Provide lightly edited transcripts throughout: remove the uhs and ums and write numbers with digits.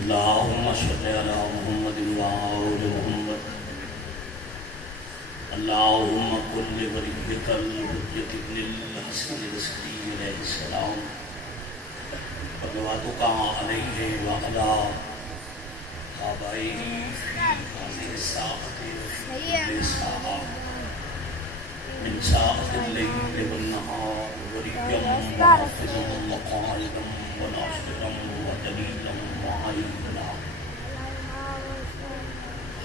اللهم صل على محمد وآل محمد اللهم كن لوليك الحجة ابن الحسن العسكري عليه السلام صلواتك عليه وعلى آبائه في هذه الساعة وفي كل ساعة من ساعة الليل والنهار وليا وحافظا وقائدا وناصرا ودليلا وعينا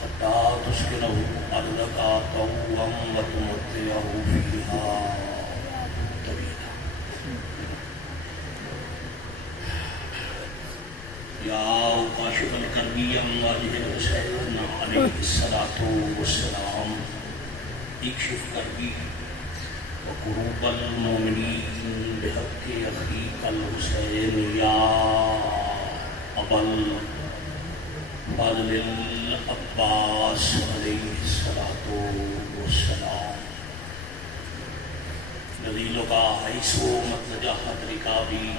حتى تسكنه أرضك طوعا وتمتعه فيها طويلا. يا كاشف الكرب عن والد الحسين عليه الصلاة والسلام اكشف كربي وكروب المؤمنين بحق أخيك الحسين يا أبا الفضل العباس عليه الصلاة والسلام. نذيلك حيث متجهت ركابي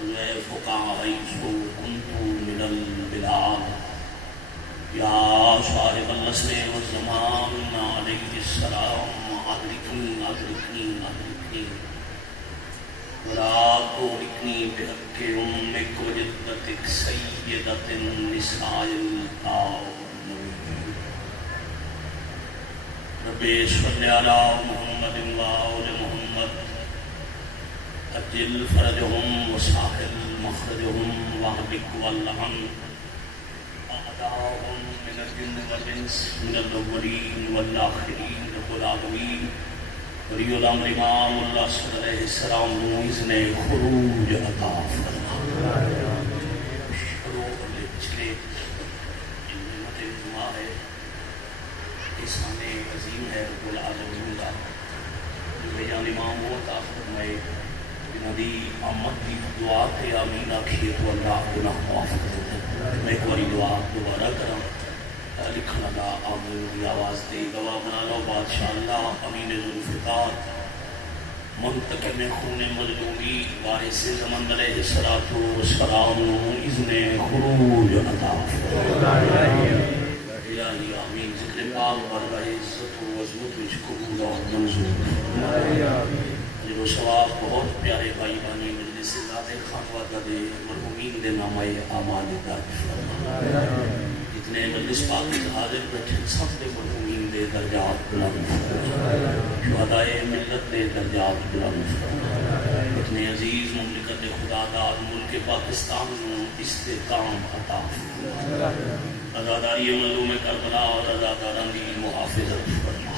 وضيفك حيث كنت من البلاد يا صاحب النصر والزمان عليه السلام أدركني أدركني أدركني ولا توركني بحق أمك وجدتك سيدة النساء العالمين. رب صل على محمد وآل محمد أجل فرجهم وسهل مخرجهم واهلك واللعن أعداءهم من الجن والإنس من الأولين والآخرين رب العالمين. ولی الامر امام اللہ صلی اللہ علیہ السلام نو اذن خروج عطا فرما. شروع والے پچھلے نعمت جمعہ ہے، احسان عظیم ہے رب العالمین کا. بیان امام وہ عطا فرمائے جنہاں دی آمد دی دعا تے آمین آکھیے تو اللہ گناہ معاف کر دے. میں ایک باری دعا دوبارہ کراں لکھن لگا آمین کی آواز دے گواہ بنا لو بادشاہ اللہ امین ذوالفقار منتقم خون مظلومی وارث زمن علیہ الصلوۃ والسلام اذن خروج عطا فرما. الہی آمین. ذکر پاک بارگاہ عزت و عظمت وچ قبول اور منظور جو ثواب بہت پیارے بھائی بانی مجلس ذات خانوادہ دے مرحومین دے نامہ اعمال عطا فرما. جتنے مجلس پاک میں حاضر بیٹھے سب دے مرحومین دے درجات بلند فرما. شہدائے ملت دے درجات بلند فرما. اتنے عزیز مملکت خدا داد ملک پاکستان میں استحکام عطا فرما. آزاداری مظلوم کربلا اور آزاداران دی محافظت فرما.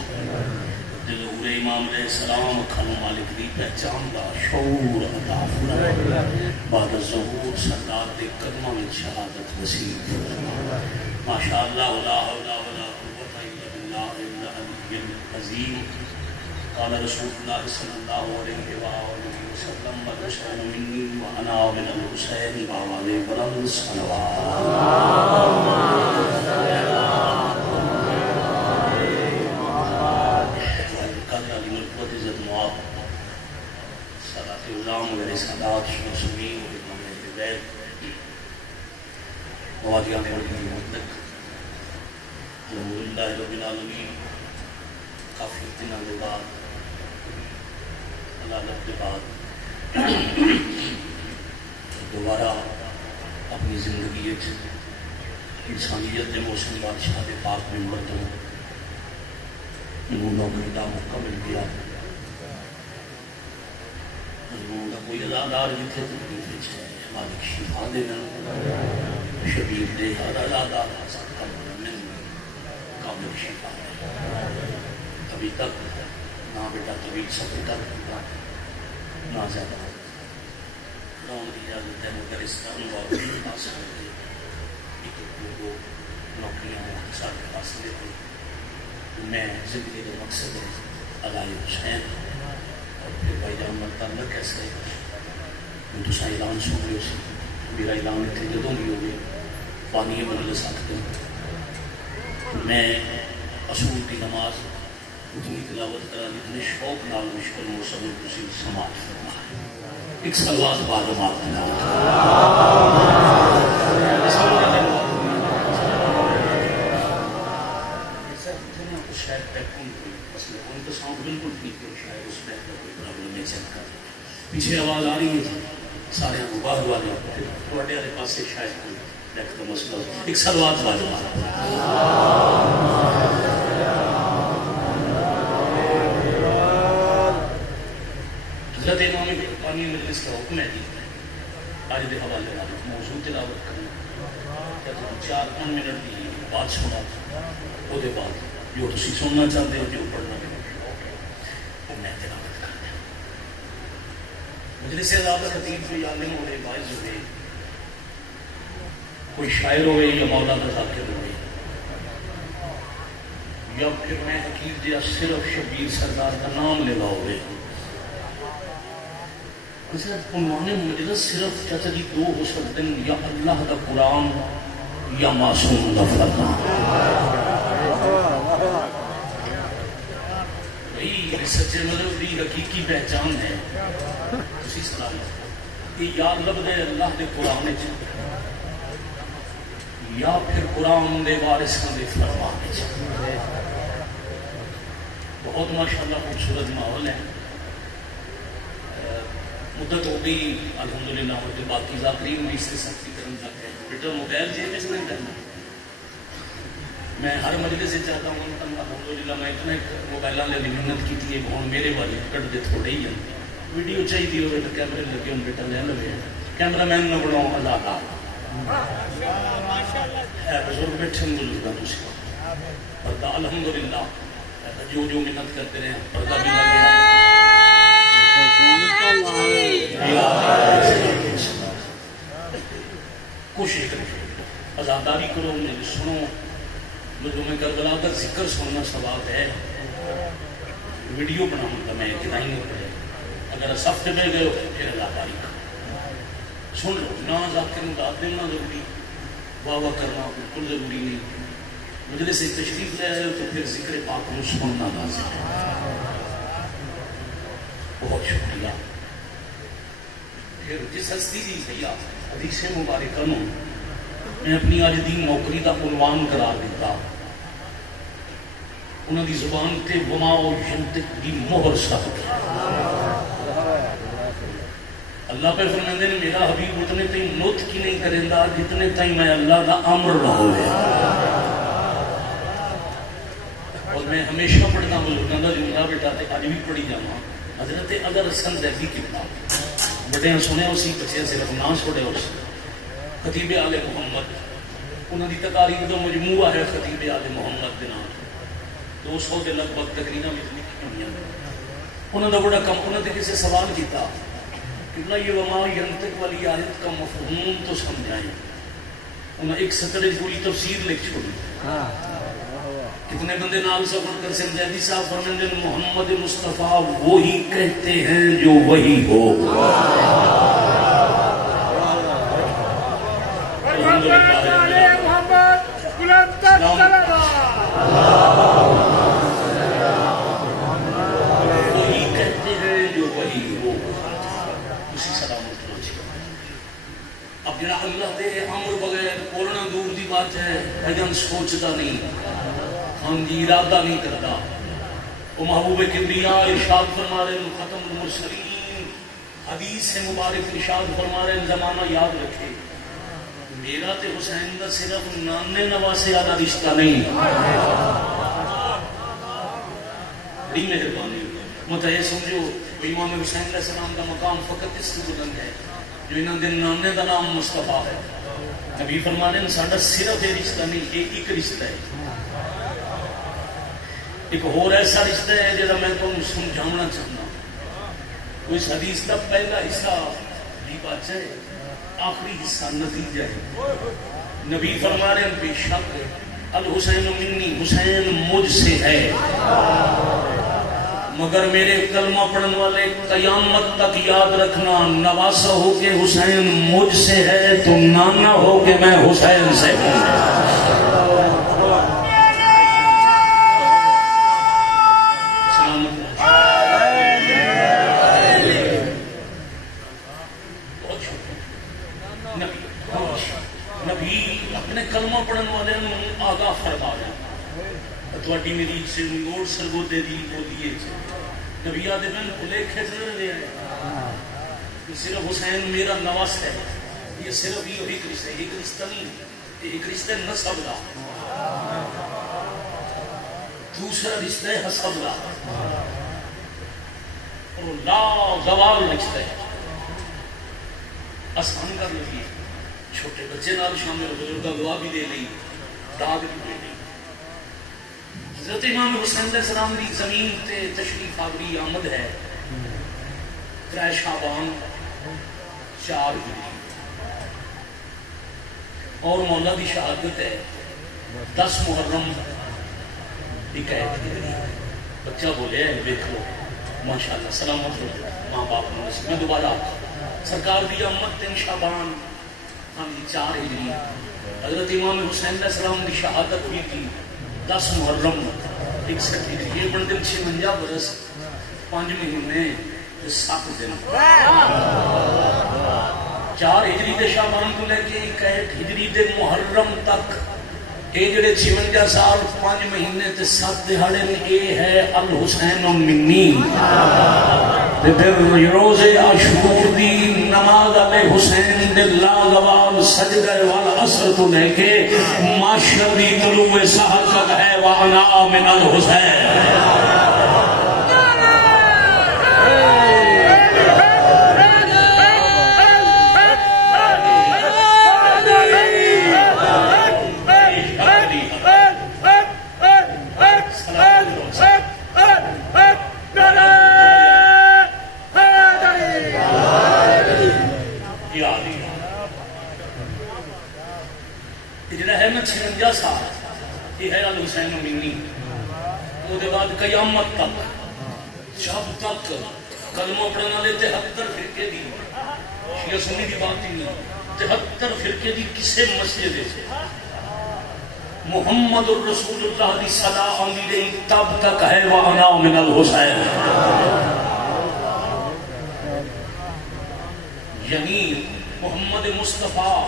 ظہور امام علیہ السلام کھلو مالک دی پہچان دا شعور عطا فرما. بعد ظہور سردار دے قدموں میں شہادت نصیب فرما. ماشاءاللہ لا حول ولا قوة الا باللہ العلی العظیم. قال رسول اللہ صلی اللہ علیہ وآلہ وسلم الحسین منی وانا من الحسین وعلى بلند صلوات. میرے سادات شمسمی اور امام ہدایت موادیان ولی مطلق الحمدللہ رب العالمین. کافی دنوں کے بعد علالت کے بعد دوبارہ اپنی زندگی انسانیت کے موسم بادشاہ کے پاک ممبر تو نوکری کا موقع مل گیا. مضمون کا کوئی ادادار جتنے تکلیف ہے مالک شفا دینا شبیر دے ہر ادادار حسن کا مرمن کامل شفا ہے. ابھی تک نہ بیٹا طویل سفر کر نہ زیادہ رون کی اجازت ہے مگر اس کا انواع حاصل ہے. ایک دو نوکریاں مختصر حاصل ہے. میں زندگی کا مقصد ہے علائے حسین اور پھر بھائی جان مرتبہ کیسے میں تو اعلان سن رہی سی. میرا اعلان اتنے جدوں بھی ہو گیا پانی بدل سکتے میں اصول کی نماز اتنی تلاوت کرا جتنے شوق نال مشکل موسم کسی سماعت فرما. ایک سلوات بعد پیچھے آواز آ رہی ہے سارے باہر والے تھوڑے والے پاس شاید کوئی دیکھ تو مسئلہ ایک سلوات والے حضرت امام پانی مجلس کا حکم ہے جی آج دے حوالے والے موضوع تلاوت کرنا 4-5 منٹ کی بات سنا وہ دے بعد جو تسی سننا چاہتے ہو جو پڑھنا وہ میں تلاوت کرنا مجلس علاوہ خطیب جو عالم ہوئے باعث ہوئے کوئی شاعر ہوئے یا مولانا ذاکر ہوئے یا پھر میں حقیق جیا صرف شبیر سردار کا نام لگا ہوئے عنوان مجلس صرف چاچا جی 2 ہو سکتے ہیں یا اللہ کا قرآن یا معصوم کا فرمان بھائی سچے مطلب کی حقیقی پہچان ہے اسی سلام کہ یا لفظ اللہ کے قرآن یا پھر قرآن دے وارثاں دے فرمان بہت ماشاءاللہ خوبصورت ماحول ہے مدت ہو گئی الحمدللہ مجھے باقی ذاکرین بھی اس سے سختی کرنے تک ہے بیٹا موبائل جیب اس میں کرنا میں ہر مجلس سے چاہتا ہوں الحمدللہ میں اتنا موبائل لے محنت کی تھی ہوں میرے والے کٹ دے تھوڑے ہی ہیں ویڈیو چاہیے ہوئے تو کیمرے لگے ہوں بیٹا لے لو کیمرہ مین نہ بناؤ اداکار ہے بزرگ بیٹھے ہیں بزرگاں تسی پردہ الحمدللہ جو محنت کرتے رہے پردہ بھی لگ گیا کوشش کرو آزاداری کرو مجھے سنو مجھے میں کربلا کا ذکر سننا ثواب ہے ویڈیو بناؤں گا میں اتنا ہی نہیں پڑے اگر سخت میں گئے ہو پھر اداکاری کرو سن لو نہ ذاکر میں داد دینا ضروری واہ واہ کرنا بالکل ضروری نہیں مجلس سے تشریف لے آئے ہو تو پھر ذکر پاک کو سننا لازم ہے بہت شکریہ پھر جس ہستی دی سیاح حدیث مبارکہ نو میں اپنی آج دی نوکری کا عنوان قرار دیتا انہوں دی زبان تے وما و ینطق دی مہر ثابت اللہ پہ فرماندے نے میرا حبیب اتنے تائیں نطق کی نہیں کریں گا جتنے تائیں میں اللہ کا امر نہ ہوئے اور میں ہمیشہ پڑھنا بزرگاں دا جملہ بیٹا تے اج بھی پڑھی جاواں حضرت اگر حسن زیدی کی کتاب بڑے سنے اسی بچے صرف نہ چھوڑے اس خطیب آل محمد انہوں دی تقاریر کا مجموعہ ہے خطیب آل محمد کے نام 200 کے لگ بھگ تقریریں میں لکھی ہوئی ہیں انہوں نے بڑا کم انہوں نے کسی سوال کیتا کہ یہ وما ینطق والی آیت کا مفہوم تو سمجھائیں انہوں نے ایک سطر پوری تفسیر لکھ چھوڑی کتنے بندے نال سفر کر سے زیدی صاحب فرماندے ہیں محمد مصطفیٰ وہی کہتے ہیں جو وہی ہو وہی کہتے ہیں جو وہی ہو اسی سلامت پہنچے اب جڑا اللہ دے امر بغیر بولنا دور دی بات ہے اجن سوچتا نہیں ہم جی ارادہ نہیں کرتا وہ محبوب کبریا ارشاد فرما رہے ہیں ختم المرسلین حدیث سے مبارک ارشاد فرما رہے ہیں زمانہ یاد رکھے میرا تے حسین کا صرف نانے نواسے والا رشتہ نہیں بڑی مہربانی مطلب یہ سمجھو امام حسین علیہ السلام کا مقام فقط اس سے بلند ہے جو انہوں نے نانے کا نام مصطفیٰ ہے نبی فرما رہے ہیں ساڈا صرف یہ رشتہ نہیں ایک رشتہ ہے ایک اور ایسا رشتہ ہے جہاں میں تم سمجھانا چاہنا اس حدیث کا پہلا حصہ یہ بات ہے آخری حصہ نتیجہ ہے نبی فرما رہے ہیں بے شک الحسین منی حسین مجھ سے ہے مگر میرے کلمہ پڑھنے والے قیامت تک یاد رکھنا نواسا ہو کے حسین مجھ سے ہے تو نانا ہو کے میں حسین سے ہوں تھوڑی میری سے نوٹ سرگودے دی بولیے نبی آدھے میں کھلے کھیچنے رہے ہیں کہ صرف حسین میرا نواس ہے، یہ صرف یہ ایک رشتہ ہے، ایک رشتہ نہیں، ایک رشتہ نسب کا، دوسرا رشتہ ہے حسب کا، اور لا زوال رشتہ ہے۔ آسان کر لگی، چھوٹے بچے نال شامل ہو، بزرگ گواہ بھی دے لئی، داد بھی دے لئی۔ حضرت امام حسین علیہ السلام دی زمین تے تشریف آوری آمد ہے 3 شعبان 4 ہجری، اور مولا دی شہادت ہے 10 محرم 21 ہجری۔ بچہ بولے دیکھو ماشاءاللہ سلامت ہو ماں باپ نصیب۔ میں دوبارہ سرکار دی آمد 3 شعبان 4 ہجری، حضرت امام حسین علیہ السلام دی شہادت بھی کی 10 محرم 61 ہجری۔ یہ بندے 56 برس 5 مہینے 7 دن، 4 ہجری دے شعبان کو لے کے 61 ہجری دے محرم تک یہ جڑے 56 سال 5 مہینے 7 دہاڑے نے، یہ ہے الحسین منی۔ پھر روز عاشور دی نماز علیہ حسین دے لاغوال سجدہ والعصر تو لے کے معاشر دی طلوع سحر تک ہے وَأَنَا مِنَ الْحُسَيْنِ۔ سال یہ ہے الحسین منی۔ وہ دے بعد قیامت تک جب تک کلمہ پڑھنا لے 73 فرقے دی، شیعہ سنی دی بات ہی نہیں، 73 فرقے دی کسے مسجد سے محمد الرسول اللہ دی صدا آندی رہی تب تک ہے وَأَنَا مِنَ الْحُسَيْنِ۔ یعنی محمد مصطفیٰ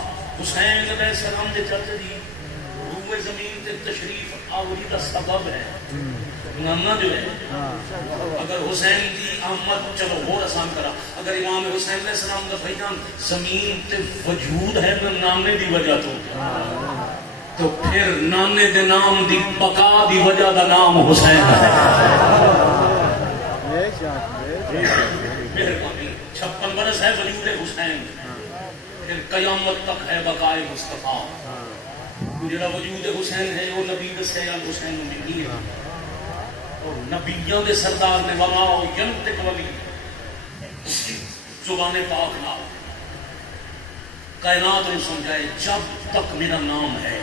حسین علیہ السلام دے چلتے دی زمین تے تشریف آوری دا سبب ہے نانا جو ہے۔ اگر حسین دی آمد چلو اور آسان کرا، اگر امام حسین علیہ السلام دا بھائیان زمین تے وجود ہے نا نانے دی وجہ تو پھر نانے دے نام دی بقا دی وجہ دا نام حسین ہے۔ مہربانی 56 برس ہے وجود حسین، پھر قیامت تک ہے بقائے مصطفیٰ۔ جڑا وجود حسین ہے وہ نبی دسے الحسین منی ہے، اور نبیوں دے سردار نے وما ینطق ولی زبان پاک نال کائنات نے سمجھائے جب تک میرا نام ہے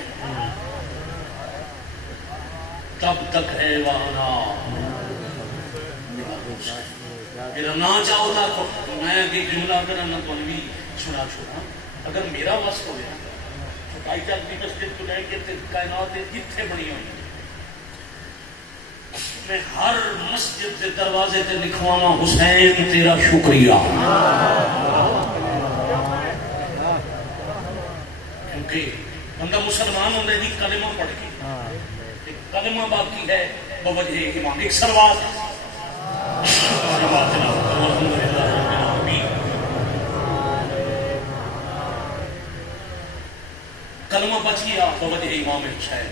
تب تک ہے وَأَنَا مِنَ الْحُسَيْنِ۔ میرا نا چاہو تھا میں ایک جملہ کرنا تو بھی سنا چھوڑا، اگر میرا وصف ہو گیا آئی تک بھی مسجد کو لے کے کائنات جتھے بنی ہوئی، میں ہر مسجد کے دروازے تے لکھوانا حسین تیرا شکریہ، کیونکہ بندہ مسلمان ہونے دی کلمہ پڑھ کے کلمہ باقی ہے بوجہ ایمان۔ ایک سلوات کلمہ بچ گیا بوجہ امام حسین،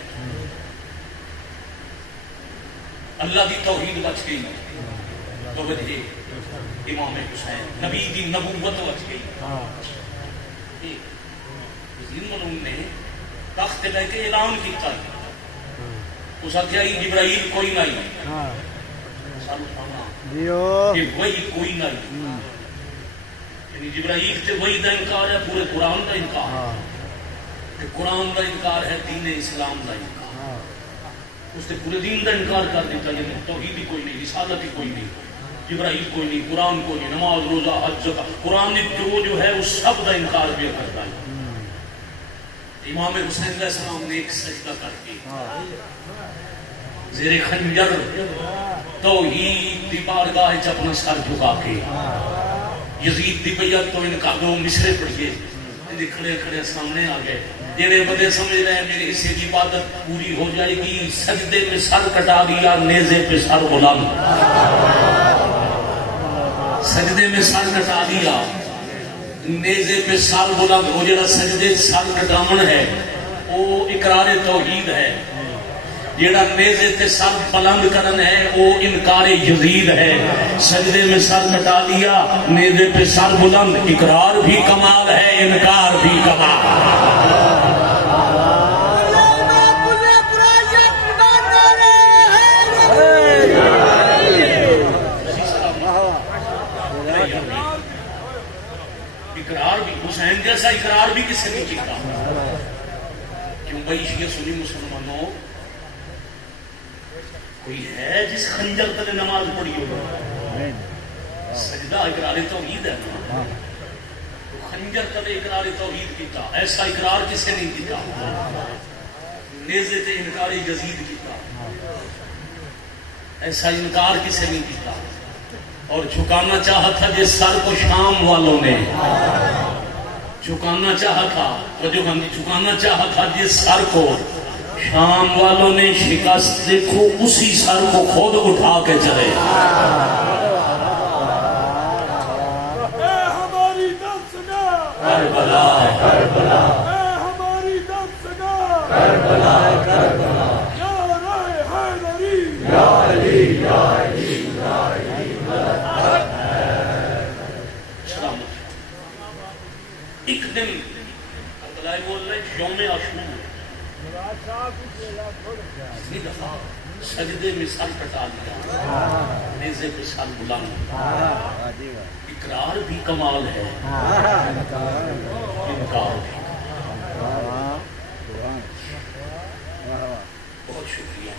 اللہ دی توحید بچ گئی بوجہ امام حسین، نبی دی نبوت بچ گئی۔ انہوں نے تخت لے کے اعلان کیتا، اس آخیا جبرائیل کوئی نہیں، کہ وہی کوئی نہیں، یعنی جبرائیل تے وہی دا انکار ہے، پورے قرآن دا انکار ہے، قرآن کا انکار ہے، دین اسلام کا انکار، اس نے پورے دین کا انکار کر دیتا، یعنی توحید ہی کوئی نہیں، رسالت ہی کوئی نہیں، جبرائیل کوئی نہیں، قرآن کوئی نہیں، نماز روزہ حج زکات قرآن جو ہے اس سب کا انکار بھی کرتا ہے۔ امام حسین علیہ السلام نے ایک سجدہ کر کے زیر خنجر توحید دی بارگاہ وچ اپنا سر جھکا کے یزید دی بیعت تو انکار دو مصرے پڑھیے کھڑے کھڑے سامنے آ گئے، جڑے بندے سمجھ رہے ہیں میرے حصے کی عبادت پوری ہو جائے گی، سجدے پہ سر کٹا دیا، نیزے پہ سر بلند، سجدے میں سر کٹا دیا، نیزے پہ سر بلند، وہ جڑا سجدے سر کٹامن ہے وہ اقرار توحید ہے، جڑا نیزے تے سر بلند کرن ہے وہ انکار یزید ہے۔ سجدے میں سر کٹا دیا، نیزے پہ سر بلند، اقرار بھی کمال ہے، انکار بھی کمال۔ اقرار بھی حسین جیسا اقرار بھی کسی نہیں کیتا۔ کیوں بھائی شیعہ سنی مسلمانوں، کوئی ہے جس خنجر تلے نماز پڑھی ہوگا؟ سجدہ اقرار توحید ہے نا، خنجر تلے اقرار توحید کیتا، ایسا اقرار کسی نہیں کیتا۔ نیزے تے انکار یزید کیتا، ایسا انکار کسی نہیں کیتا۔ اور جھکانا چاہا تھا جس سر کو شام والوں نے، جھکانا چاہا تھا، جھکانا چاہا تھا جس سر کو شام والوں نے شکست، دیکھو اسی سر کو خود اٹھا کے چلے۔ اے ہماری دمسنا کربلا کربلا، اے ہماری دمسنا کربلا کربلا، یا رائے حیدری، یا علی یا علی یا علی۔ ایک دن عبداللہ بول رہے یوم عاشور، اپنی دفعہ سجدے میں سر کٹا دیا، نیزے پہ سر بلند، اقرار بھی کمال ہے، انکار بھی۔ بہت شکریہ۔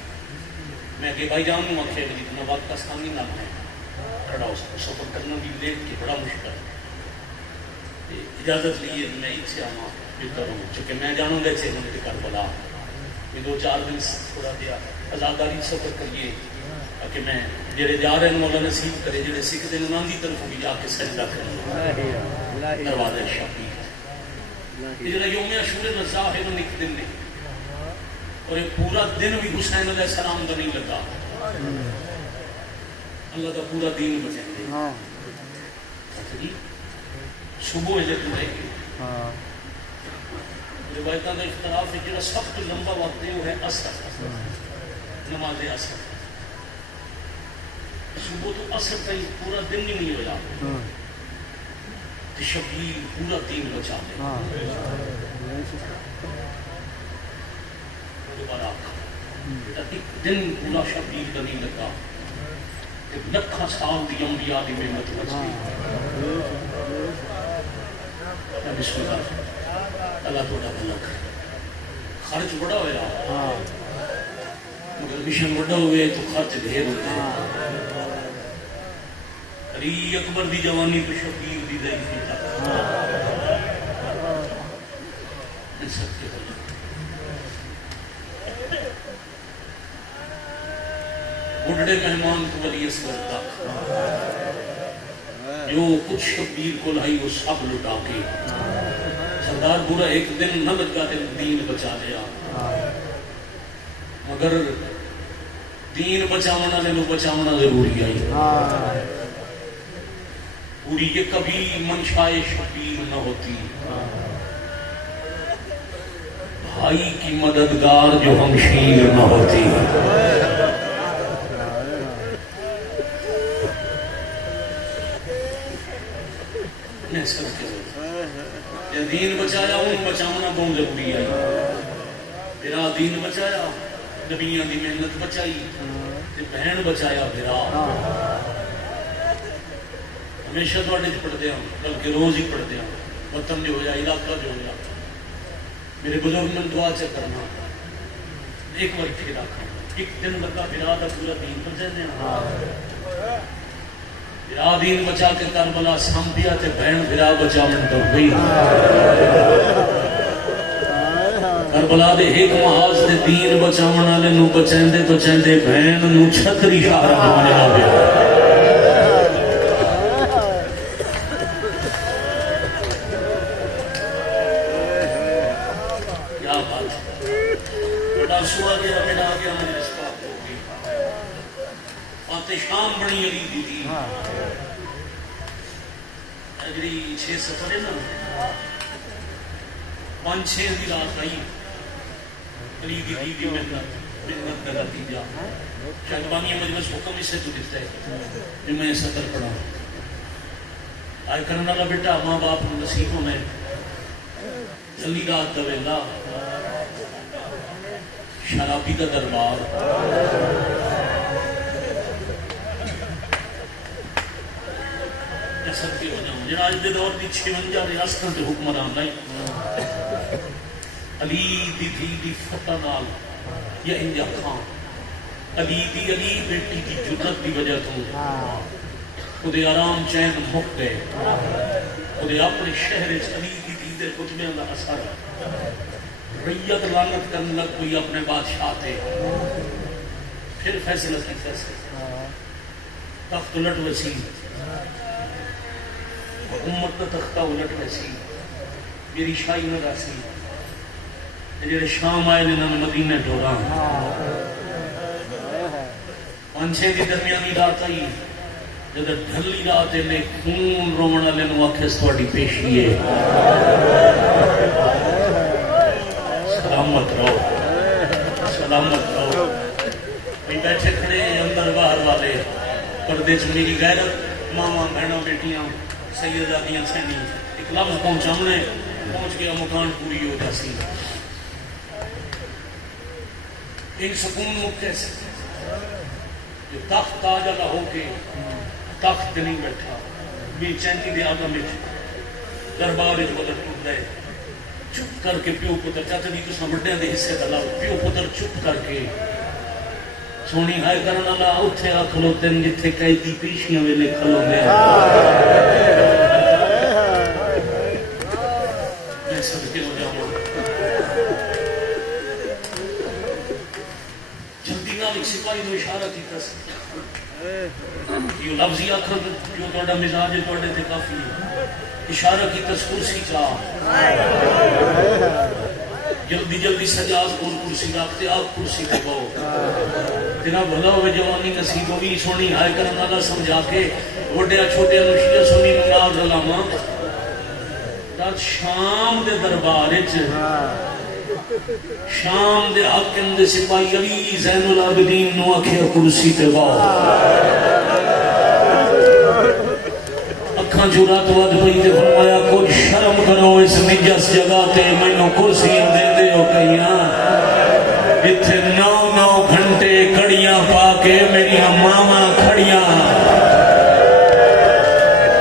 میں کہ بھائی جان ہوں آخر جتنا وقت آسانی نہ ہے، کھڑا ہو سفر کرنا بھی لیٹ کے بڑا مشکل ہے۔ اجازت لیے میں ایک سے آنا بہتر ہوں، چونکہ میں جانوں گا چاہے ہونے کے کربلا میں 2-4 دن تھوڑا دیا آزاداری سفر کریے، تاکہ میں جڑے جا رہے ہیں مولا نصیب کرے، جڑے سکھ دن انہوں کی طرف بھی جا کے سجدہ کریں دروازہ شفیع۔ یہ جڑا یوم عاشور رضا ہے وہ ایک دن نہیں، اور یہ پورا دن بھی حسین علیہ السلام کا نہیں لگا، اللہ کا پورا دین بچیں گے۔ صبح جب رہے گی روایتوں کا اختلاف ہے، جڑا سب تو لمبا وقت ہے وہ ہے عصر، نماز عصر۔ صبح تو عصر تک پورا دن ہی نہیں ہوا، تو شبیر پورا دین بچا لے۔ دوبارہ ایک دن پورا شبیر کا نہیں لگا، لکھاں سال دی انبیاء دی محنت بچ گئی۔ بسم اللہ، اللہ توڑا بھلا کرے۔ خرچ بڑا ہوا مگر مشن بڑا ہوئے تو خرچ ڈھیر ہوتے ہیں۔ علی اکبر دی جوانی تو شبیر دی ضعیفی تک ان سب کے بھلا۔ بڑھڑے مہمان کو ولی اصغر تک جو کچھ شبیر کو لائی وہ سب لٹا کے، سردار پورا ایک دن نہ لگا دین بچا لیا، مگر دین بچاونا نے بچاونا ضروری آئی۔ پوری یہ کبھی منشائے شبیر نہ ہوتی، بھائی کی مددگار جو ہمشیر نہ ہوتی۔ دین بچایا ان بچاؤنا بہت ضروری ہے۔ تیرا دین بچایا، نبیاں دی محنت بچائی، تے بہن بچایا بھرا۔ ہمیشہ تواڈے چ پڑھدے ہاں، بلکہ روز ہی پڑھدے ہاں، وطن جو ہویا، علاقہ جو ہویا، میرے بزرگ میں دعا چ کرنا، ایک بار پھر آکھاں، ایک دن لگا بھرا دا پورا دین بچانے ہاں۔ بھرا دین بچا کے کربلا سامبیا تے بہن بھرا بچا من تو گئی۔ کربلا دے ایک محاذ تے دین بچاون والے نو بچیندے تو چاہندے بہن نو چھتری شہر بنا دے۔ کیا بات ہے، بڑا سوا دے رب آ گیا میں اس بات ہو گئی۔ فاتح شام بنی علی دی دی جی 6 سفر ہے نا 5-6 دی رات آئی علی دی بیوی محنت کا نتیجہ شاید بانی مجلس حکم اس سے تو دیتا ہے کہ میں سطر پڑھا آئے کرنے والا بیٹا ماں باپ نصیبوں میں چلی رات دا ویلا شرابی کا دربار سب کے ہو جاؤں جنہاں آج دے دور دی 56 ریاستوں کے حکمران نہیں علی دی دھی دی فتح نال یا انجا خان علی بیٹی کی جرت دی وجہ تو وہ دے آرام چین مک گئے وہ دے اپنے شہر علی دی دھی دے خطبے اللہ اثر ریت لانت کرنے لگ کوئی اپنے بادشاہ تھے پھر فیصلہ کی فیصلہ تخت الٹ وسیع امت کا تختہ الٹ ویسی میری شاہی نہ راسی جڑے شام آئے نے نہ مدینہ ڈورا 5-6 دی درمیانی رات آئی جب ڈھلی رات نے خون رومن والے نو آکھس تہاڈی پیشی ہے سلامت رہو بیٹھے کھڑے اندر باہر والے پردے چ میری غیرت ماواں بہنوں بیٹیاں سیدہ دیاں سینی ایک لفظ پہنچاؤنے پہنچ گیا مکان پوری ہو جاسی ایک سکون مکتے سے جو تخت تاج اللہ ہو کے تخت نہیں بیٹھا بے چینی دے آگا میں دربار اس بدر ٹوٹ گئے چپ کر کے پیو پتر چاہتے بھی کسا بڑھنے دے حصے دلاؤ پیو پتر چپ کر کے سونی ہائے کرنا اللہ اتھے آ کھلوتے ہیں جتھے قیدی پیشیاں ویلے کھلو دے میں صدقے ہو جاؤں جلدی نال ایک سپاہی نو اشارہ کیتا سی یہ لفظی آخر جو توڑا مزاج ہے توڑے تھے کافی اشارہ کیتا سی کرسی چاہ جلدی جلدی سجاز کون کرسی رکھتے آپ کرسی پہ باؤ تیرا بھلا ہوئے جوانی نصیب ہوئی سونی ہائے کرنا اللہ سمجھا کے وڈیا چھوٹیا نوشیہ سونی منال رلاما رات شام دے دربار شام دے حاکم دے سپاہی علی زین العابدین نو آکھیا کرسی پہ باؤ اکھاں جو رات ود پئی تے فرمایا کوئی شرم کرو اس نجس جگہ تے مینوں کرسیاں دے دے ہو کئیاں اتھے 9 گھنٹے کڑیاں پا کے میری ماما کھڑیاں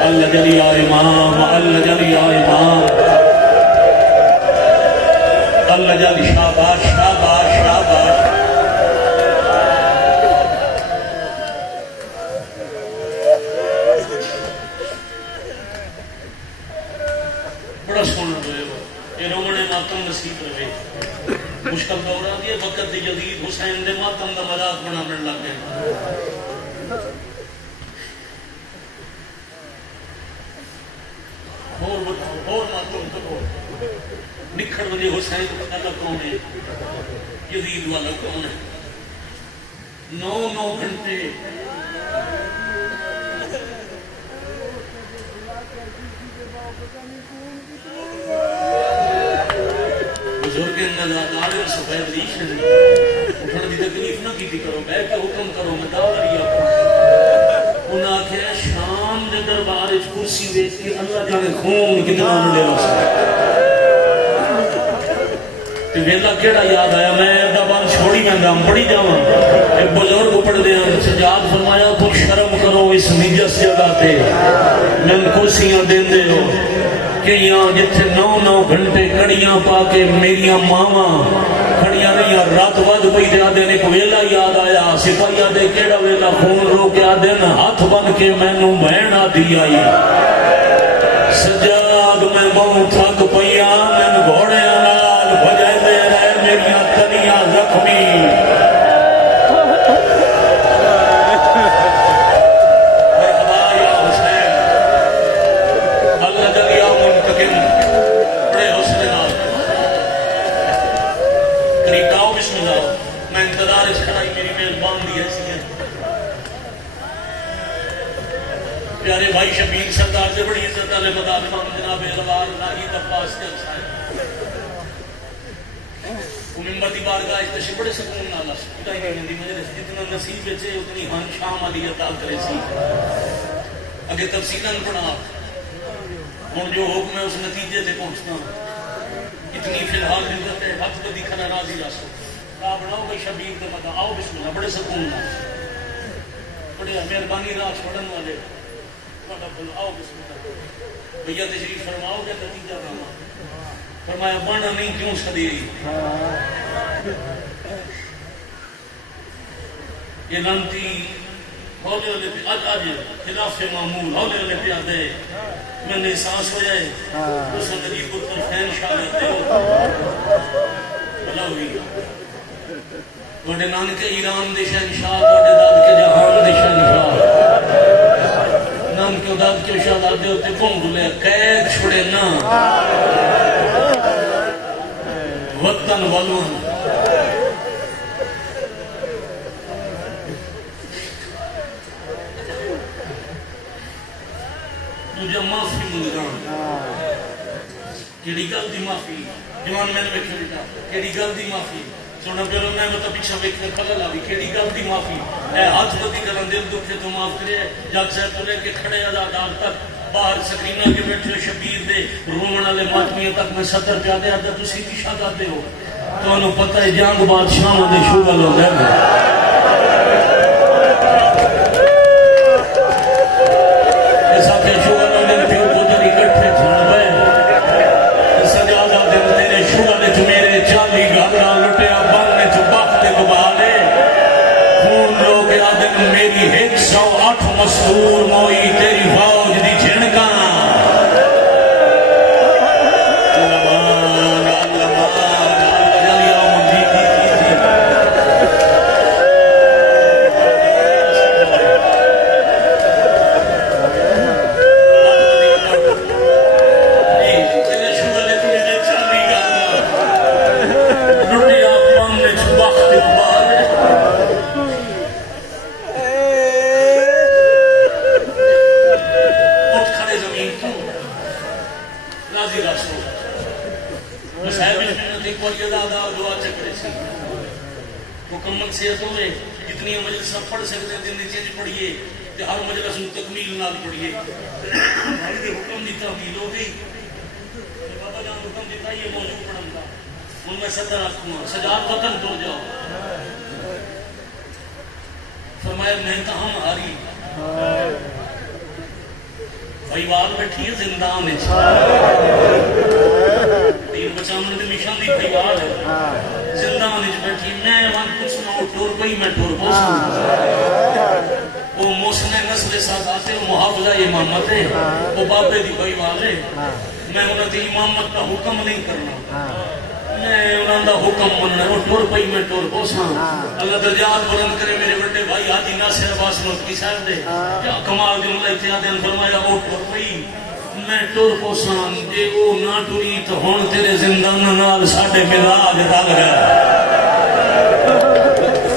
اللہ جلی آئے امام اللہ جلی آئے امام اللہ جلی شاباش شاباش شاباش بڑا سونا ہوئے یہ رومنے ماتم نصیب رہے مشکل دور آ گیا وقت دی جدید حسین دے ماتم دا مذاق بنانے لگ گئے اور ماتم کرو نکھڑ وجہ حسین والا کون ہے جدید والا کون ہے 9 گھنٹے بزرگ نزادار سفید ریشن اٹھن دی تکلیف نہ کیتی کرو بے کے حکم کرو میں دعوی لیا انہاں آکھیا شام دے دربار وچ کرسی ویچ کے اللہ جانے خون کتنا ملے واسطے تے ویلا کیڑا یاد آیا میں دبان چھوڑی میں گام پڑی جاواں ایک بزرگ پڑھ دے سجاد فرمایا تو شرم کرو اس نجس جگہ تے میں کرسیاں دیندے ہو کہ یہاں جتھے 9 گھنٹے کڑیاں پا کے میری ماما کھڑیاں نہیں رات ود پئی دے آدھے ایک ویلا یاد آیا سپاہی آدھے کیڑا ویلا خون رو کے آدھے ہاتھ بن کے مینوں بہن آدھی آئی سجاد میں بہت تھک پیا میں گھوڑے نال بجے دے رہے میری تنیاں زخمی پیارے بھائی شبیر سردار سے بڑی عزت والے مدافع جناب الوار راہی عباس کے صاحب وہ ممبر دی بارگاہ اس بڑے سکون نال خدا ہی نہیں مجلس جتنا نصیب ہے اتنی ہن شام علی عطا کرے سی اگے تفصیلاً پڑھا ہوں جو حکم ہے اس نتیجے سے پہنچتا ہوں اتنی فی الحال عزت ہے حق کو دکھنا راضی راسو آپ بناؤ گے شبیر کے پتا آؤ بسم اللہ بڑے سکون بڑے مہربانی راہ چھوڑن والے آؤ بسم اللہ بھیا تشریف فرماؤ گے نتیجہ کرنا فرمایا بڑھنا نہیں کیوں سدی یہ لانتی ہولے ہولے پہ آج خلاف معمول ہولے ہولے پہ آدھے میں نے احساس ہو جائے اس وقت غریب کو فین شاگرد ہو بلا ہوئی توڑے نانکے ایران دے شہنشاہ توڑے داد کے جہان دے شہنشاہ نانکے داد کے شہزادے ہوتے کون ڈلے قید چھڑے نا وطن والون تجھے معافی منگاں کیڑی گل دی معافی جوان میں نے بیٹھے بیٹھا کیڑی گل دی معافی سونا پیرو میں مطلب پیچھا بیٹھنے خلل آوی کیڑی گل دی معافی اے ہاتھ بدی کرن دل دکھے تو معاف کرے جگ صاحب تو لے کے کھڑے آزادار تک باہر سکرینہ کے بیٹھے شبیر دے رومن والے ماتمیاں تک میں 70 پیادے آتا تو سیدھی شہزادے ہو تو انہوں پتہ ہے جنگ بادشاہوں دے شغل ہو گئے ایسا کہ شغل ہو گئے پیو کو جلی کٹھے چھوڑ گئے سجادہ دے میرے شغل چ میرے 40 گھاگرا لٹیا باننے چ باختے گبالے خون رو کے آدم میری 108 مستور موئی تیری فوج دی جھنکاں مکمل صحت ہوئے جتنی مجلسہ پڑھ سکتے ہیں دن چینج پڑھیے کہ ہر مجلس میں تکمیل نال پڑھیے بھائی دے حکم دی تحمیل ہو گئی بابا جان حکم دیتا یہ موضوع پڑھن گا ان میں صدر رکھوں سجاد وطن دور جاؤ فرمایا میں کہاں ہاری بھائی وال بیٹھی ہے زندان تین بچامن دے مشان دی بھائی وال ہے زندان وچ بیٹھی میں وان کچھ نہ ٹور پئی میں ٹور پوساں وہ موسم نسل سادات ہے وہ محافظہ امامت ہے وہ بابے دی بھائی والے میں انہاں دی امامت کا حکم نہیں کرنا میں انہاں دا حکم مننا وہ ٹور پئی میں ٹور پوساں اللہ درجات بلند کرے میرے بڑے بھائی حاجی ناصر عباس مکی صاحب دے کیا کمال دی اللہ اتیاد نے فرمایا وہ ٹور پئی میں ٹور پوساں جے وہ نہ ٹری تو ہن تیرے زندان نال ساڈے ملاج رل گئے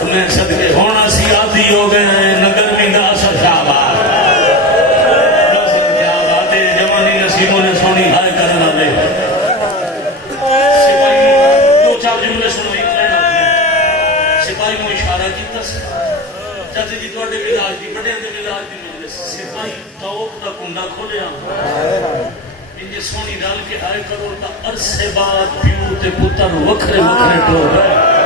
میں صدقے ہونا سی عادی ہو گئے ہیں نگر میں دا اثر شہباد کیا بات ہے جوانی نصیبوں نے سونی ہائے کرنا دے سپاہی دو چار جملے سنوئی سپاہی کو اشارہ کیتا سی چاچے جی تو اڈے ملاج دی بڑے اندے ملاج دی مجلس سپاہی توق دا کنڈا کھولیا انجھے سونی ڈال کے آئے کرو تا عرصے بعد پیو تے پتر وکھرے وکھرے ٹو گئے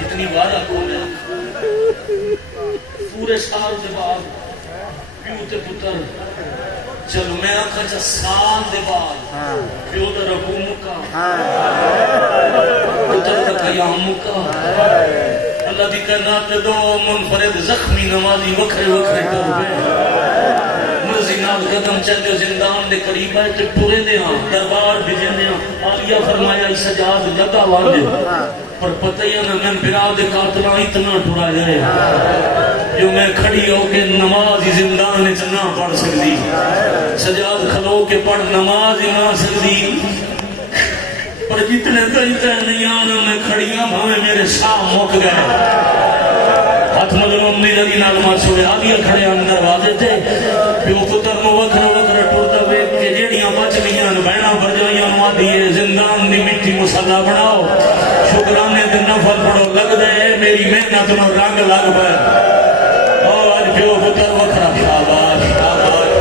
جتنی بار آپ کو پورے سال دے بعد پیو تے پتر چلو میں آنکھا چا سال دے بعد پیو تے رکو مکا پتر تے قیام مکا اللہ دی کرنات دو منفرد زخمی نمازی وکھرے وکھرے کر گئے مرضی نال قدم چلے زندان دے قریب ہے تے ٹرے دے ہاں دربار بھیجنے ہاں عالیہ فرمایا سجاد لگا والے پر پتہ ہی نہ میں برا دے قاتل اتنا ٹرا جائے جو میں کھڑی ہو کے نماز زندان وچ نہ پڑھ سکتی سجاد کھلو کے پڑھ نماز ہی نہ سکتی پر جتنے طریقے نہیں آنا میں کھڑیاں بھاوے میرے ساہ موک گئے ہاتھ مظلوم نہیں لگی نالمات چھوڑے آدیا کھڑے اندر واضح تھے پیو پتر نو وکھر وکھر ٹوڑتا بیت کے جیڑیاں بچ گئیاں بہنا برجوئیاں نوا دیئے زندان دی مٹی مسلح بناؤ شکرانے دن نفل پڑھو لگ دے میری محنت نو رنگ لگ بے اور آج پیو پتر وکھر شاباش شاباش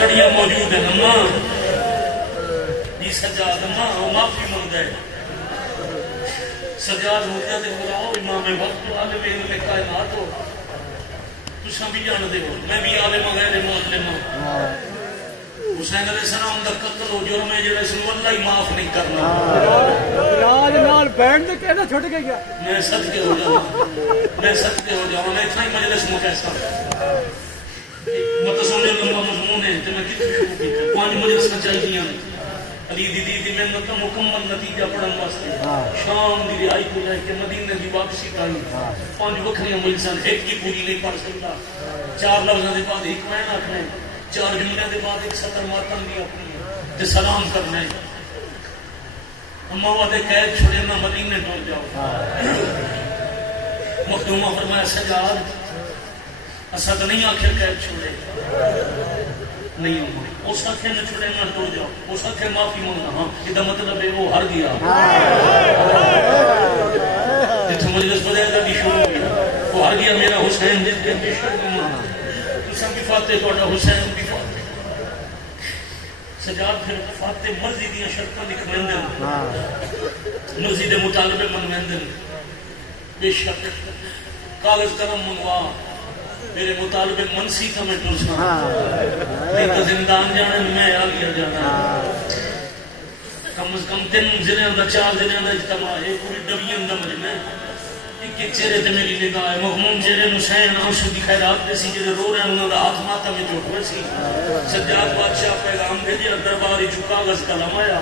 کڑیاں موجود ہیں اماں یہ سجاد اماں وہ معافی مانگ ہے سجاد ہوتا دے خداؤ امام وقت عالم علم کائنات ہو تساں بھی جان دے ہو میں بھی عالم غیر معلم حسین علیہ السلام دا قتل ہو جرم ہے جڑا سن واللہ ہی معاف نہیں کرنا راج نال بینڈ دے کہنا چھٹ گیا میں صدقے ہو جاؤں میں صدقے ہو جاؤں میں اتنا ہی مجلس مکیسا متصونے لمبا مضمون ہے تو میں کتنے شروع کی پانچ مجلس نہ چاہیے علی دی میں مکمل نتیجہ پڑھن واسطے شام دی رہائی کو جائے کہ مدینے کی واپسی تائی پانچ وکھریاں مجلساں ایک کی پوری نہیں پڑھ سکتا چار لفظوں کے بعد ایک میں آخنا ہے چار جملے کے بعد ایک سطر ماتم دی اپنی تے سلام کرنا ہے اما وعدے قید چھوڑے نہ مدینے ڈول جاؤ مخدومہ فرمایا سجاد اسا تو نہیں آخر قید چھوڑے نہیں ہوں اس آخر نہ چھوڑے نہ ٹوڑ جاؤ اس آخر معافی مانگنا ہاں یہ مطلب ہے وہ ہر گیا جتنے مجلس بدل کا بھی شروع ہو گیا وہ ہر گیا میرا حسین جس کے بے شک تساں بھی فاتح توڑا حسین بھی فاتح سجاد پھر فاتح مرضی دیا شرطاں لکھویں مرضی دے مطالبے منویں بے شک کاغذ قلم منوا میرے مطالبے منسی تھا میں ٹرسنا نہیں تو زندان جانے میں آ گیا جانا کم از کم 3 ضلع دا 4 ضلع دا اجتماع ہے پوری ڈویژن دا مجمع ایک چہرے تے میری نگاہ ہے مغموم چہرے حسین آنسو دی خیرات دے سی جڑے رو رہے ہیں انہاں دا ہاتھ ماتھا میں چوٹ ہوئے سی سجاد بادشاہ پیغام بھیجیا درباری جو کاغذ قلم آیا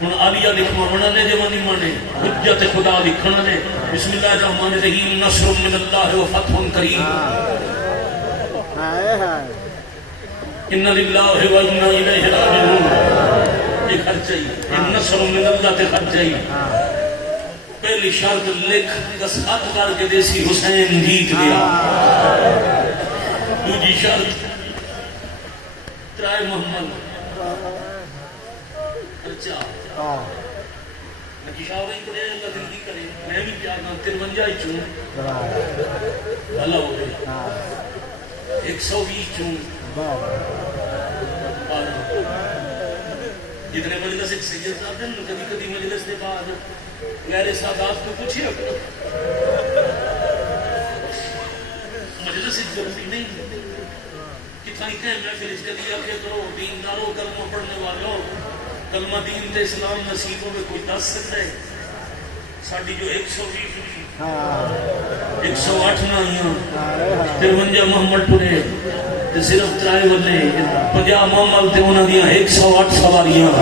ہن عالیہ لکھنا بنا نے جوانی مانے حجت خدا لکھنا نے بسم اللہ الرحمن الرحیم نصر من اللہ و فتح کریم ان للہ و انا الیہ راجعون یہ خرچ چاہیے نصر من اللہ تے خرچ چاہیے پہلی شرط لکھ دستخط کر کے دیسی حسین جیت گیا دوسری شرط ترائے محمد خرچہ کشاوریں کرے اللہ زندگی کرے میں بھی پیار نہ 53 چون اللہ ہو گئے 120 چون جتنے مجلس ایک سید صاحب ہیں کبھی کبھی مجلس کے بعد غیر سادات کو پوچھے مجلس ایک ضروری نہیں کتنا ہی کہیں محفل اس کا دیا کہ کرو دینداروں کلمہ پڑھنے والوں کلمہ دین تے اسلام نصیبوں میں کوئی 10 سکتا ہے ساڑھی جو 120 108 نہ آئیاں 53 محمد پورے تے صرف ترائے والے 50 محمد تے انہاں دیاں 108 سواریاں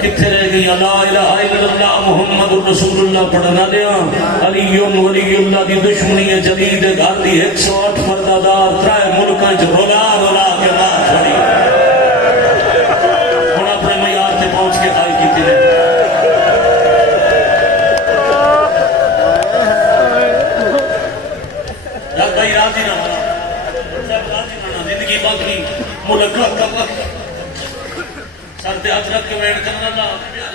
کتھے رہ گئی لا الہ الا اللہ محمد رسول اللہ پڑھنا دیا علی ولی اللہ دی دشمنی ہے جدید گھر دی 108 مردادار ترائے ملکاں چ رولا رولا کے مار چھڑی ہن اپنے معیار تے پہنچ کے خائی کیتی ہے یا بھائی راضی نہ ہونا سب راضی نہ ہونا زندگی باقی ملک کا وقت سر تے ہاتھ رکھ کے ویٹ کرنا لا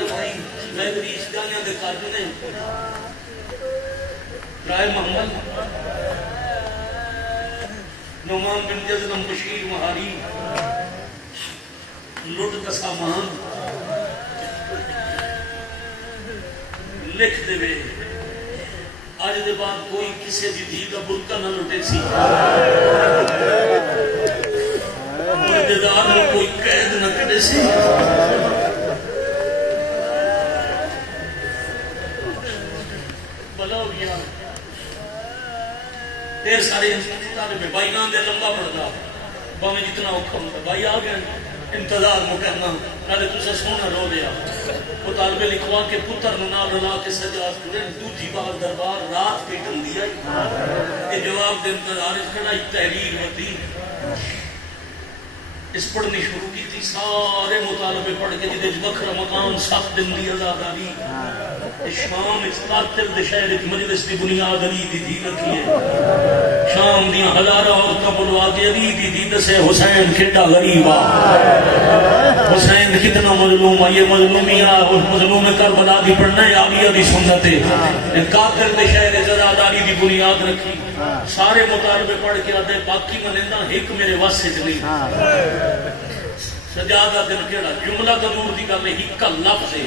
بھائی میں گریش جانے دے کاج نے رائے محمد نعمان بن جزلم بشیر مہاری لٹ کا سامان لکھ دے وے آج دے بعد کوئی کسی دی دھی کا برکہ نہ لٹے سی مرددار میں کوئی قید نہ کرے سی بلا ہو گیا سارے طالب بھائی نام دے لمبا پڑتا باویں جتنا اوکھا ہوتا بھائی آ گیا انتظار مکرنا نالے تسا سونا رو لیا وہ طالب لکھوا کے پتر نال رلا کے سجاد کرے دوجی بار دربار رات کے ٹن دیا یہ جواب دے انتظار کھڑا تحریر ہوتی اس پڑھنی شروع کی تھی سارے مطالبے پڑھ کے جدے بکر مقام سخت دن دی آزاداری شام اس قاتل دے شہر ایک مجلس دی بنیاد علی دی دی رکھی ہے شام دیا ہزارہ عورتوں بلوا کے علی دی دی دسے حسین کھڑا غریبا حسین کتنا مظلوم ہے یہ مظلومی اس مظلوم کربلا دی پڑھنا ہے عالیہ دی سنت ہے قاتل دے شہر آزاداری دی بنیاد رکھی سارے مطالبے پڑھ کے آتے باقی منندہ ایک میرے واسطے نہیں سجادہ دن کیڑا جملہ دنور دی گل ہی کا لفظ ہے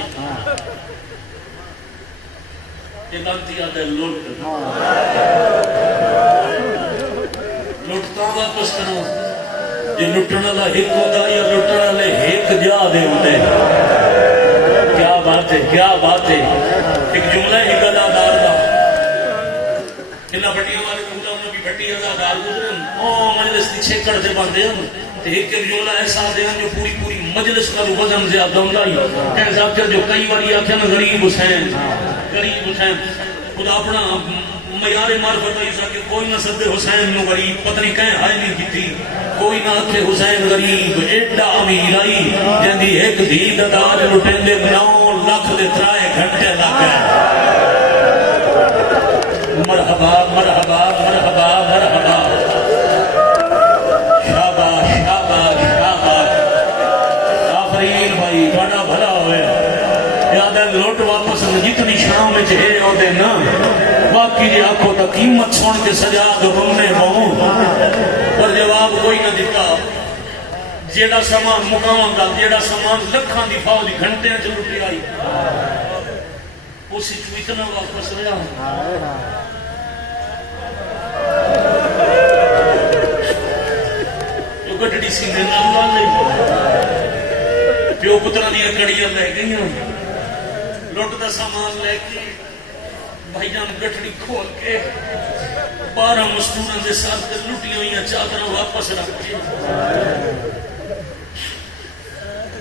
یہ لگتی آدھے لوٹ لوٹتا واپس کرو یہ لٹن والا ایک ہوتا یا لٹن والے ایک جا دے ہوتے کیا بات ہے کیا بات ہے ایک جملہ ہی گدادار کا کنا بٹیاں والے کھولا انہوں بھی بٹی گدادار گزرن او مجلس کی چھکڑ سے باندھے ہم ایک جملہ ایسا دے جو پوری پوری مجلس کا وزن زیادہ ہوں کہ صاحب جو کئی باری آکھیں نا غریب حسین خدا اپنا معیار معرفت ایسا کہ کوئی نہ سدے حسین نو غریب پتہ نہیں کہیں ہائے نہیں کی تھی کوئی نہ آکھے حسین غریب ایڈا امیر آئی جندی ایک دید داج لٹیں دے 9 لاکھ دے 3 گھنٹے لگ گئے مرحبا مرحبا مرحبا مرحبا شاباش شاباش شاباش آفرین بھائی بڑا بھلا ہوئے یاد ہے لوٹ واپس جتنی شام میں جہے ہوتے نا باقی جی آنکھوں تا قیمت سن کے سجاد رونے بہوں پر جواب کوئی نہ دیتا جیڑا سامان مقام دا جیڑا سامان لکھاں دی فوج گھنٹے چ لٹی آئی اسی چو اتنا واپس رہا تو گڈڑی سی میں نام لے پیو پترا دیا کڑیاں لے گئی لوٹ دا سامان لے کے بھائی جان گٹڑی کھول کے 12 مستوروں دے ساتھ لٹی ہوئی چادر واپس رکھ کے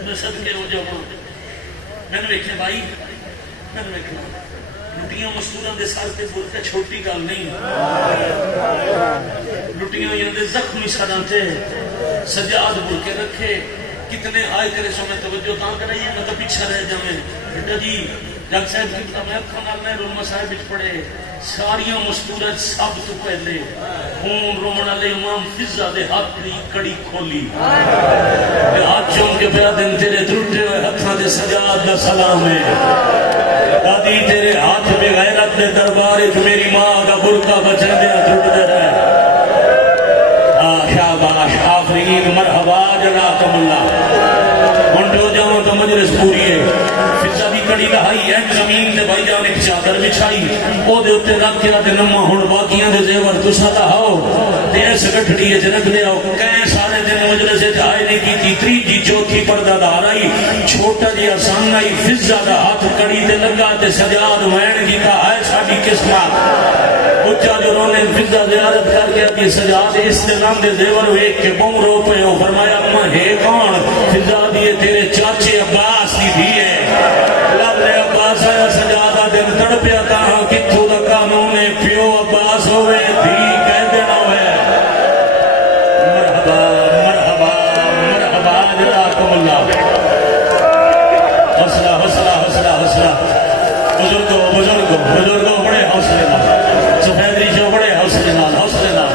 میں صدقے ہو جاؤں میں نے ویکھے بھائی میں نے ویکھے لٹیاں مستوروں دے ساتھ بولتے چھوٹی گل نہیں لٹیاں ہوئی دے زخمی سڑاں تے سجاد بول کے رکھے کتنے آئے کرے سو میں توجہ تاں کرائیے میں تو پیچھے رہ جاؤں بیٹا جی جگ صاحب کی کتاب میں کھانا میں رولما صاحب بچ پڑے ساریاں مستورت سب تو پہلے خون رومنا لے امام فضا دے ہاتھ دی کڑی کھولی ہاتھ چون کے پیا دن تیرے دھرٹے ہوئے ہتھاں دے سجاد دا سلام ہے دادی تیرے ہاتھ میں غیرت دے دربارے جو میری ماں کا برکہ بچن دے دھرٹ دے رہے شاباش آفرین مرحبا جناکم اللہ انٹو جاؤں تو مجلس پوری ہے فضا دی کڑی لہائی اینڈ زمین تے بھائی جان ایک چادر بچھائی او دے اتے رکھ کے آتے نمہ ہون باقیاں دے زیور تسا لہاؤ تے ایسے گٹھڑی ہے جنک دے آؤ کہیں سارے دن مجلس جائے نہیں کی تھی تریجی چوتھی پردہ دار آئی چھوٹا جی آسان آئی فضا دا ہاتھ کڑی تے لگا تے سجاد وین کی کہا ہے ساڑی قسمت بچہ جو رونے فضا زیارت کر کے اپنی سجاد اس نے نام دے زیور ایک کے بوں رو پہ ہو فرمایا اماں ہے کون فضا دیے تیرے چاچے عباس دی بھی ہے لب لے عباس آیا سجادہ دن تڑ پیا کہاں کتھو دا قانون پیو عباس ہوئے دھی کہہ دینا ہوئے مرحبا مرحبا مرحبا جزاکم اللہ حوصلہ حوصلہ حوصلہ حوصلہ بزرگوں بزرگوں بزرگوں بڑے حوصلے نال سفید ریشوں بڑے حوصلے نال حوصلے نال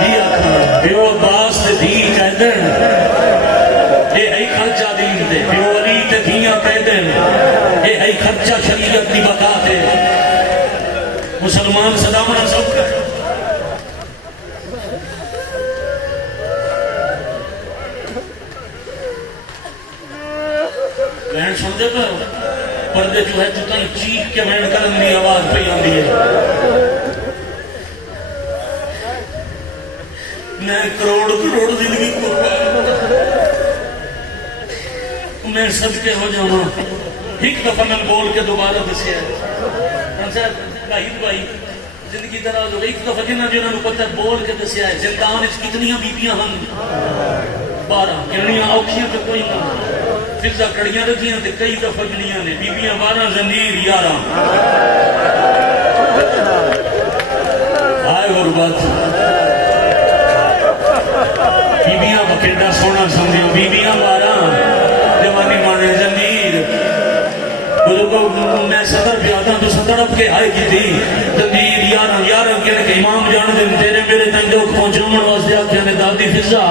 دیا کھانا پیو عباس تے دھی کہہ دین اے ہے خرچہ دین دے پیو علی تے دھیاں کہہ دین اے ہے خرچہ شریعت دی بتا دے مسلمان صدامنا سب کر بہن سن دے پر پردے جو ہے تو تن چیخ کے بہن کرن دی آواز پہ آندی ہے میں کروڑ زندگی میں صدقے ہو جاؤں ایک دفعہ میں بول کے دوبارہ دسیا ہے بھائی زندگی دراز ہو گئی. ایک دفعہ جنہوں نے پتہ بول کے دسیا ہے زندان کتنی بیبیاں ہن 12 گننیاں اوکھیاں تو کوئی نہ فضا کڑیاں رکھیاں تے کئی دفعہ گنیاں نے بیبیاں 12 زنجیر 11 آئے غربت بیبیاں بکیڈا سونا سمجھو بیبیاں 12 جوانی مانے زنجیر بزرگوں میں صدر پہ آتا تو صدرب کے آئے کی تھی زنجیر 11 کہنے کہ امام جان دن تیرے میرے تن جو پہنچومن واسطے آکھیا نے دادی فضا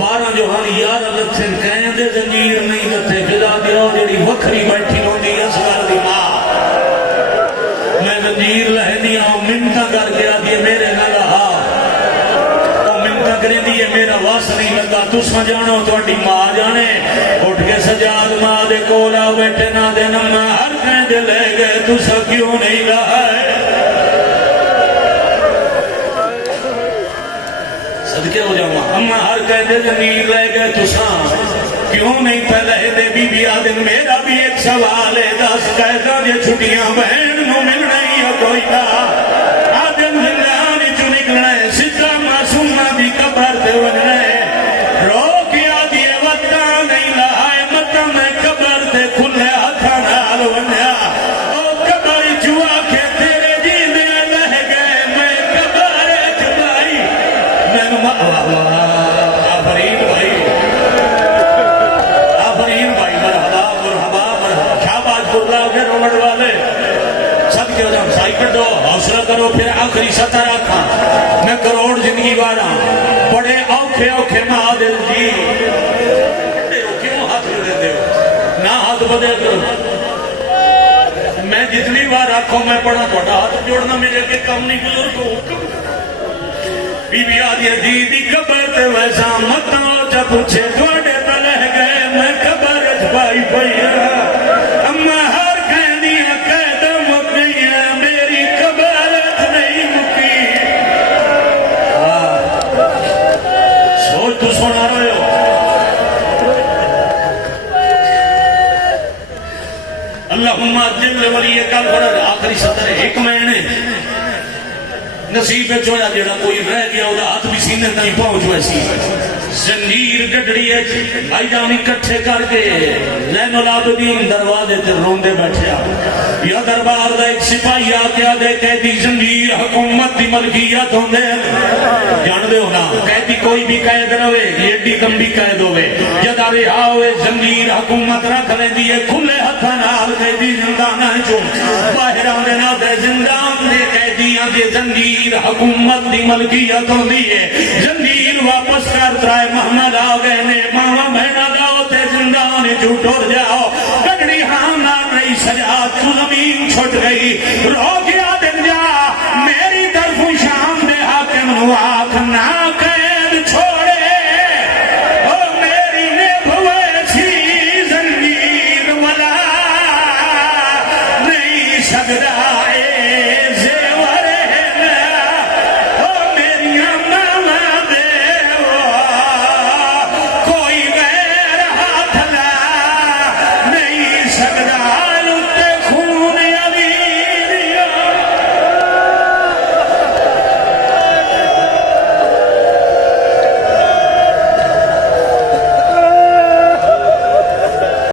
12 جو ہن 11 لتھن کہیں دے زنجیر نہیں لتھے فضا دیو جڑی وکھری بیٹھی ہوندی اصغر دی ماں میں زنجیر لہنی آؤں منتا کر کے آدھی میرے نہ رہا وہ منتا کریں دیئے میرا واس نہیں لگا تو سمجھانو تو اٹھی ماں جانے اٹھ کے سجاد ماں دے کولا بیٹھے نہ دے نمہ ہر کہیں دے لے گئے تو سا کیوں نہیں رہا ہے صدقے ہو جاؤں ہم ہر کہیں دے زمین لے گئے تو سا کیوں نہیں پہلے دے بی بی آدن میرا بھی ایک سوال ہے 10 قیدہ یہ چھٹیاں بہن نو مل رہی ہے کوئی تا آدن زندانی جو نکلنا ہے ستا معصومہ بھی قبر دے وننا ہے رو کیا دیئے وطا نہیں لہائے مطا میں قبر دے کھلے ہاتھا نال وننا او قبر جوا کے تیرے جیدے لہ گئے میں قبر جبائی میں آفرین بھائی رومٹ والے سب کے وجہ سائی کر دو حوصلہ کرو پھر آخری سطر آکھا میں کروڑ زندگی وارا بڑے اوکھے اوکھے مہادل جی کیوں ہاتھ لڑے دے ہو نہ ہاتھ بدے کرو میں جتنی بار آکھوں میں پڑھا توڑا ہاتھ جوڑنا میرے کے کم نہیں گزر کو بی بی آدھی دیدی قبر تے ویسا مت آجا پوچھے توڑے تلہ گئے میں قبر اجبائی پئی اما ہر کہنیاں قیدم مکی ہے میری قبرت نہیں مکی سوچ تو سونا رہے ہو اللہم جل ولی کل فرد آخری سطر ایک مہینے نصیب چویا جڑا کوئی رہ گیا وہ ہاتھ بھی سینے نہیں پہنچ ویسی زنجیر گڈڑی ہے آئی جانی کٹھے کر کے لین العابدین دروازے تے روندے بیٹھے یا دربار دا ایک سپاہی آکیا دے قیدی زنجیر حکومت دی ملکیت ہوندے جان دے ہونا قیدی کوئی بھی قید روے ایڈی کم بھی قید ہوئے جدا رہا ہوئے زنجیر حکومت رکھ لیں دیئے کھلے ہتھا نال قیدی زندانہ جو باہر آنے نہ دے زندان دے قیدیاں دے زنجیر حکومت دی ملکیت ہوندی ہے زنجیر واپس کر ترائے محمد آگئے نے ماما بہنا داؤ تے زندان جھوٹور جاؤ گڑی ہاں نہ رہی سجا تو زمین چھٹ گئی رو گیا